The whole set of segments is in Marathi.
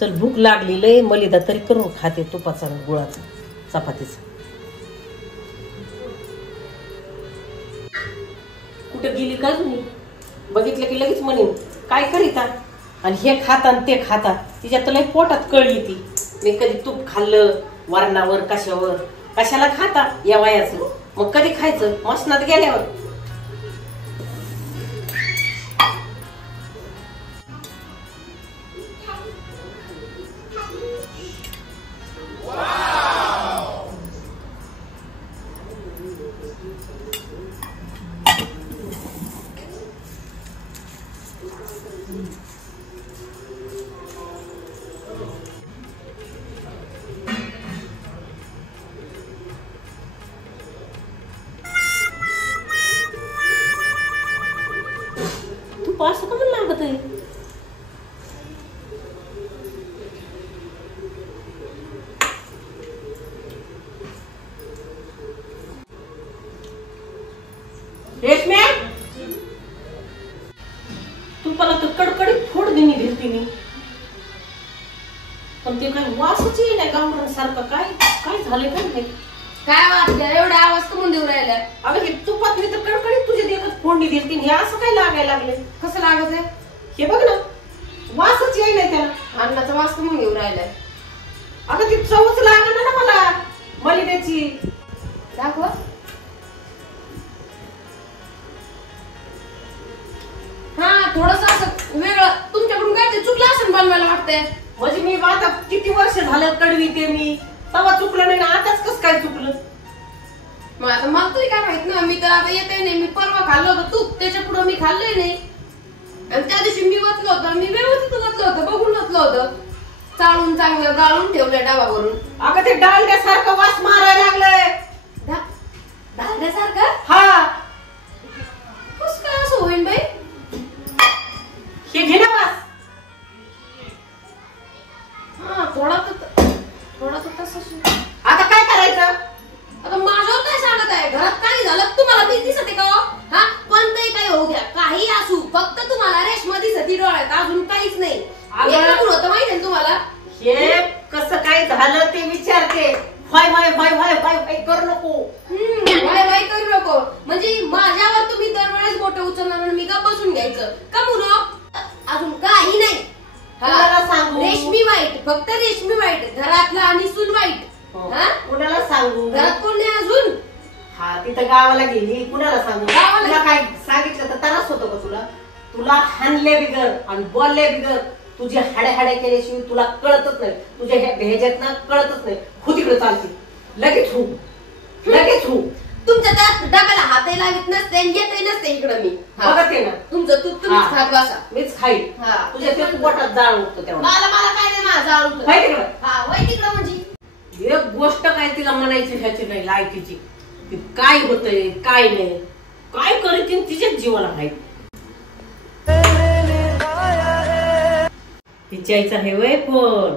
चल भूक लागली लय मलिदा तरी करून खाते तुपाचा गुळाचा चपातीचा. कुठे गेली का तुम्ही? बघितलं की लगेच म्हणेन काय करीता आणि हे खाता आणि ते खाता. तिच्या लय पोटात कळली ती. मी कधी तूप खाल्लं वरणावर कशावर कशाला खाता या वयाचं. मग कधी खायचं मसनात गेल्यावर. असं का म्हणून लागत आहे? रेशमे तुपाला तर कडकडीत फोड दिनी घेतली मी पण ते काही वासच येईल नाही गावरान सारखं. काय काय झालंय काय नाही. काय वाटतं एवढा आवाज कमून देऊ राहिला? अगं हे तुपात मी तर कडकडीत तुझ्या देखत फोडणी दिली हे असं काय लागायला लागले? कसं लागत आहे हे बघ ना वासच येई नाही त्याला. अन्नाचा वास कमून घेऊ राहिलाय. अगं ती चवच लागणार ना मला मलिद्याची. दाखव. हा थोडस असं वेगळं तुमच्याकडून काय ते चुकलं असं बनवायला वाटतंय. म्हणजे मी आता किती वर्ष झालं कडवीते मी तवा चुकलं नाही ना आताच कसं काय चुकलं? मग आता मला तरी काय माहित ना. मी तर आता येते नाही. मी परवा खाल्लं होतं तूप त्याच्या पुढे मी खाल्लंय नाही. आणि त्या दिवशी मी वतलं होतं मी व्यवस्थित वतलं होतं बघून वतलं होतं. चाळून चांगलं गाळून ठेवलंय डाबावरून. अगं ते डालड्यासारखं वास मारायला लागलंय. डालड्यासारखं? हा कसं काय असं होईन बाई? हे घे ना वास. हा थोडा तर तसं. आता काय करायचं? आता माझ्यावर काय सांगत आहे? घरात काही झालं तुम्हाला मी दिसते का? हा कोणतंही काही होऊ द्या काही असू फक्त तुम्हाला रेशमा दिसती डोळ्यात अजून काहीच नाही. होतं माहिती तुम्हाला? हे कसं काय झालं ते विचारते. Y Y Y Y Y Y करू नको. वाय वाय करू नको म्हणजे माझ्यावर तुम्ही दरवेळेस बोटे उचलणार आणि मी का बसून घ्यायचं का मुलं? अजून काही नाही. रेशमी वाईट फक्त रेशमी वाईट घरातला आणि सून वाईट. कुणाला सांगू? घरात कोण नाही अजून? हा तिथं गावाला गेली कुणाला सांगू? तुला काय सांगितलं तर त्रास होतो का तुला? तुला हाणले बिगर आणि बोलले बिगर तुझे हाडे हाडे केल्याशिवाय तुला कळतच नाही. तुझ्या ह्याच्यात ना कळतच नाही. खुदीकडे चालते लगेच हो लगेच हो. तुमच्या त्या डब्याला हातही लावित नसते येतही नसते इकडं मी बघते ना. तुमचं तूप तुम्हीच खात बसा. मीच खाईल. तुझ्या ते पोटात जाळ उठतो तेवढा. मला काय नाही माझा जाळ उठतो. माहिती तिकडं. हा वय तिकडं म्हणजे एक गोष्ट काय तिला म्हणायची ह्याची नाही लायकीची. काय होतंय काय नाही काय करीत तिच्याच जीवाला माहिती. तिच्या आईचा हे वय फोन.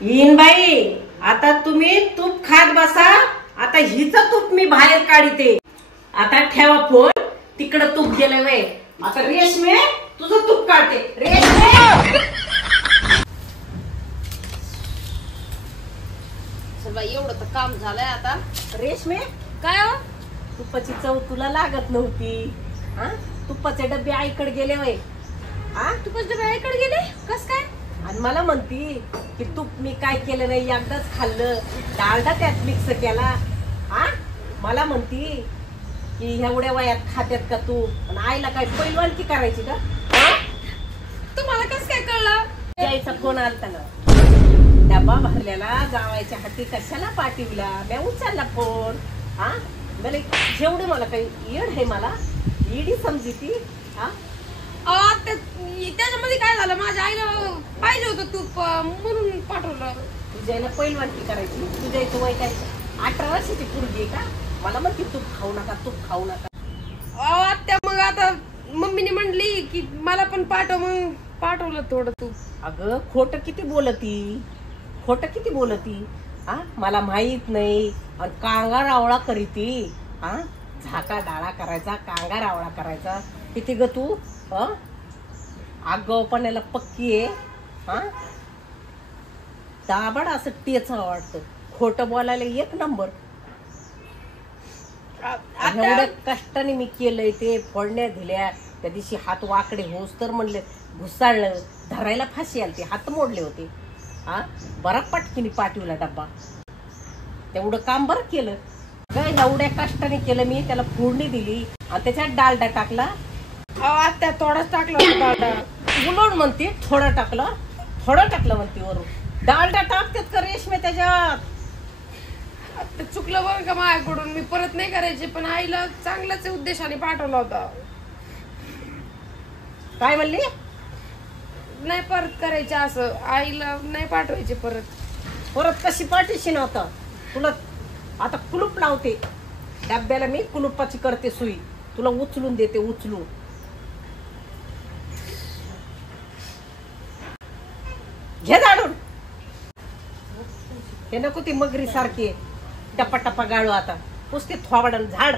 येईन बाई आता तुम्ही तूप खात बसा. आता हिचं तूप मी बाहेर काढते. आता ठेवा फोन तिकडं तूप गेलं वय. आता रेशमे तुझं तूप काढते. रेशमे एवढं तर काम झालंय आता. रेशमे काय हो तुपाची चव तुला लागत नव्हती. हा तुपाचे डबे आईकडे गेले वय. हा तुपाचे डबे आईकडे गेले कस काय? आणि मला म्हणती की तूप मी काय केलं नाही एकदाच खाल्लं डालडा त्यात मिक्स केला. हा मला म्हणती की एवढ्या वयात खात्यात का तू? आणि आईला काय पैलवानकी करायची का? तुम्हाला कस काय कळलं? आईचा फोन आलता ना. डबा भरलेला जावायच्या हाती कशाला पाठवला? मी उचलला फोन. हा मला जेवढे मला काही येड आहे मला येडी समजी ती. हा त्याच्यामध्ये काय झालं माझ्या आईला पाहिजे होतं तूप म्हणून पाठवलं. तुझ्या आईला पैलवानकी करायची. तुझ्या इथं वय काय 18 वर्षाची पोरगी आहे का? मला म्हणते तूप खाऊ नका तूप खाऊ नका. आत्या मग आता मम्मीने म्हणली की मला पण पाठव मग पाठवलं थोडं तूप. अगं खोटं किती बोलती खोटं किती बोलती. हा मला माहित नाही आणि कांगा रावळा करीती हा झाका डाळा करायचा कांगा रावळा करायचा किती ग तू आगाऊपणाला पक्की आहे हा दाबड असं टेचा वाटतं खोटं बोलायला एक नंबर एवढ्या कष्टाने मी केलंय ते फोडण्या दिल्या त्या दिवशी हात वाकडे होस तर म्हणले घुसाळलं धरायला फाशी आली ते हात मोडले होते हा बरा पटकीने पाठवला डब्बा तेवढं काम बरं केलं काय एवढ्या कष्टाने केलं मी त्याला फोडणी दिली आणि त्याच्यात डालडा टाकला आत्या थोडाच टाकला उलट म्हणते थोडं टाकलं म्हणते वरून डालडा टाकतात का रेशमे त्याच्यात ते चुकलं बरं का माझ्याकडून मी परत नाही करायचे पण आईला चांगल्याच उद्देशाने पाठवला होता काय म्हणली नाही परत करायचे असं आईला नाही पाठवायचे परत कशी पाठीशी नव्हता तुला आता कुलूप लावते डब्याला मी कुलूपाची करते सुई तुला उचलून देते उचलून घे झाडून हे नको ती मगरी सारखी टप्पा टप्पा गाळू आता पुसते थोबाडन झाड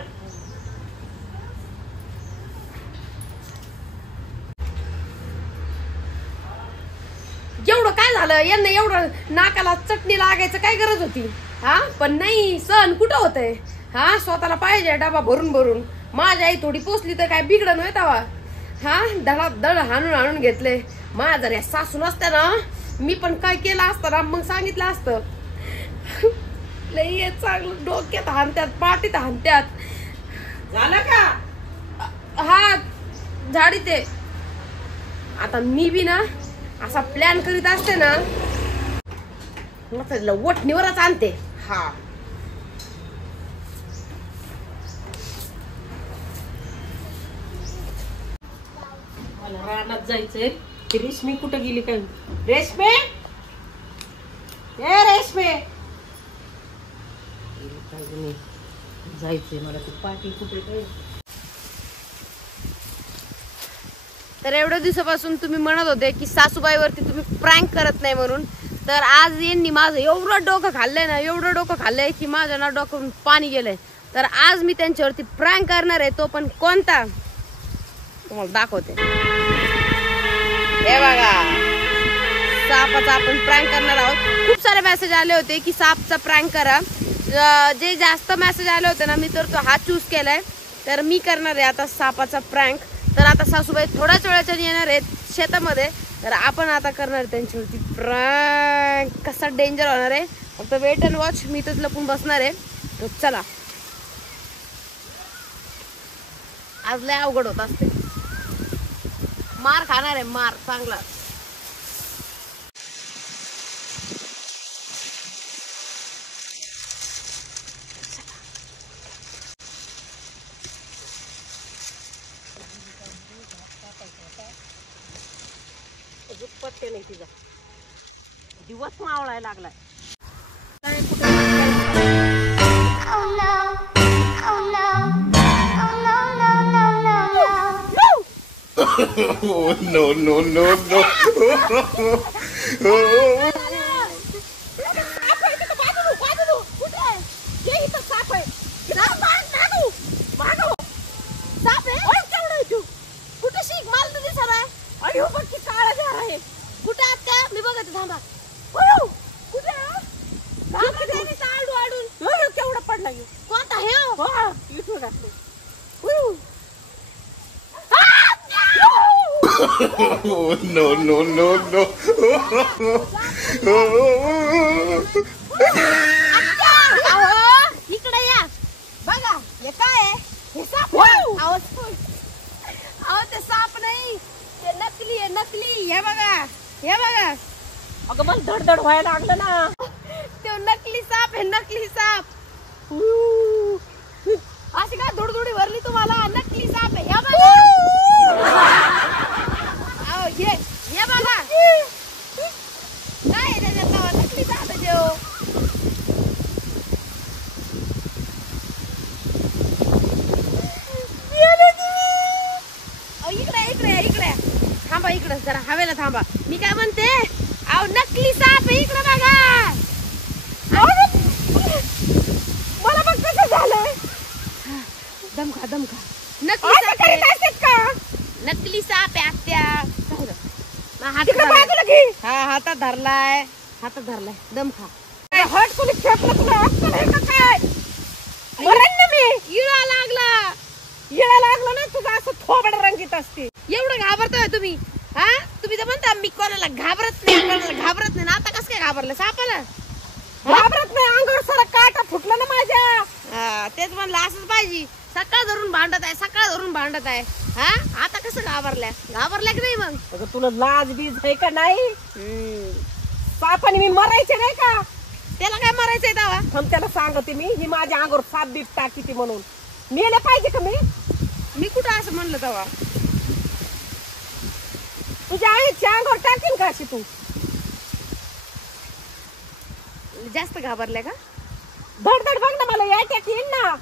एवढं काय झालं यांना एवढं नाकाला चटणी लागायचं काय गरज होती हा पण नाही सण कुठं होतंय हा स्वतःला पाहिजे डबा भरून भरून माझी आई थोडी पोचली तर काय बिघडं नव्हे तवा हा दड हाणून घेतले माझ्या जर या सासू नसत्या ना मी पण काय केलं असतं ना मग सांगितलं असतं लई चांगलं डोक्यात हाणत्यात पाठीत हाणत्यात झालं का हा झाडी ते आता मी बी ना असा प्लॅन करीत असते ना वटणीवरच आणते हा मला रानात जायचंय रेशमी कुठं गेली काय रेशमे ए रेशमे जायचंय मला ती पाठी कुठे काय तर एवढ्या दिवसापासून तुम्ही म्हणत होते की सासूबाईवरती तुम्ही प्रँक करत नाही म्हणून तर आज यांनी माझं एवढं डोकं खाल्लंय की माझ्या ना डोक्यावरून पाणी गेलंय तर आज मी त्यांच्यावरती प्रँक करणार आहे तो पण कोणता तुम्हाला दाखवते हे बघा सापाचा आपण प्रँक करणार आहोत खूप सारे मेसेज आले होते की सापचा प्रँक करा जे जास्त मेसेज आले होते ना मी तर तो हा चूज केलाय तर मी करणार आहे आता सापाचा प्रँक तर आता सासूबाई थोड्याच वेळाच्या येणार आहेत शेतामध्ये तर आपण आता करणार त्यांच्यावरती प्रँक कसा डेंजर होणार आहे फक्त वेट अँड वॉच मी तर लपून बसणार आहे तर चला आज लय अवघड होत असते मार खाणार आहे मार चांगला पत्ते नाही तिचा दिवस मावळायला लागलाय no. मी बघते थांबा केवढा पडला कोणता हे no. इकडे या बघा हे काय आहे हे साप अहो ते साप नाही ते नकली आहे नकली हे बघा अगं मला धडधड व्हायला लागलं ना ते नकली साप आहे नकली साप अशी काय धुडधुडी भरली तुम्हाला नकली साप आहे हे बघा काय त्याच्यात नकली साप आहे देव इकडे थांबा इकडे जरा हवेला थांबा मी काय म्हणते अहो नकली साप आहे इकडे बघा नकली साप आहे आत्या. जाऊ दे. हात तिकडे बाजूला घे. हा हातात धरलाय दम खा. हट कोणी खेपलं तुला अक्कल आहे का काय? मरण ना मी. इळा लागला. येळा लागलं ना तुझं असं थोबड रंगीत असते. एवढं घाबरताय तुम्ही? हा तुम्ही तर म्हणता मी कोणाला घाबरत नाही ना. आता कसं काय घाबरलं सापाला? घाबरत नाही. अंगावर सारा काटा फुटला ना माझ्या. तेच म्हणलं असंच पाहिजे. सकाळ धरून भांडत आहे हा. आता कसं घाबरल्या की नाही मग? अगं तुला लाज बीज आहे का नाही? सापाने मी मरायचे नाही का? त्याला काय मारायचंय दावा? थांब त्याला सांगते मी. ही माझ्या अंगावर साप बीप टाकी ती म्हणून मेले पाहिजे का मी कुठं असं म्हणलं दावा? तुझ्या आईच्या अंगावर टाकेल का अशी तू? जास्त घाबरल्या का? धडधड बघ ना मला या अटॅक येईन ना.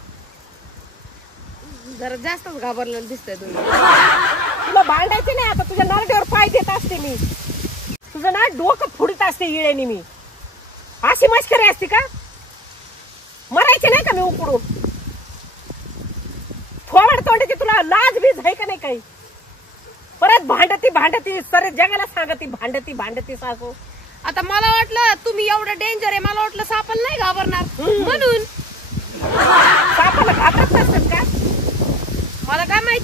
जरा जास्तच घाबरलेलं दिसतंय तुम्ही. तुला भांडायचे नाही आता. तुझ्या नरड्यावर पाय देत असते मी. तुझं ना डोकं फुडत असते इळेनी मी. अशी मस्करी असते का? मरायचे नाही का मी उकडून? थोबड तोंडाची तुला लाज बीज आहे का नाही काही? परत भांडती सर जगाला सांगती भांडती सासू. आता मला वाटलं तुम्ही एवढं डेंजर आहे. मला वाटलं सापाला नाही घाबरणार म्हणून. सापाला घाबरत नसतात का? मला काय माहित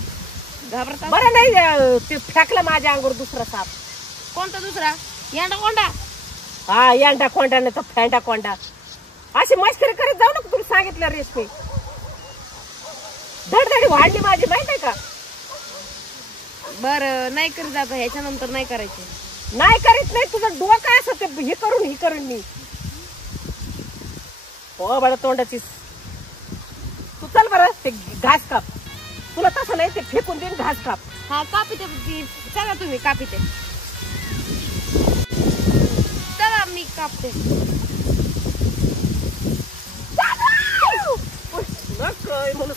घाबरता. बरं नाही ते फेकला माझ्या अंगावर दुसरा साप. कोणता दुसरा? यांडा कोंडा? हा यांडा कोंडा नाही तर फॅंडा कोंडा. अशी मस्करी करत जाऊ नको. तुला सांगितलं रेशमी. धडधडी वाढली माझी माहित आहे का? बरं नाही करीत आता ह्याच्यानंतर नाही करायचे. नाही करीत नाही. तुझं डोकं असं ते हे करून मी. हो बरं तोंडाची. तू चल बरं ते घास काप. तुला तसं नाही ते फेकून देईन घास काप. हा कापिते चला तुम्ही कापिते. चला मी कापते. म्हणून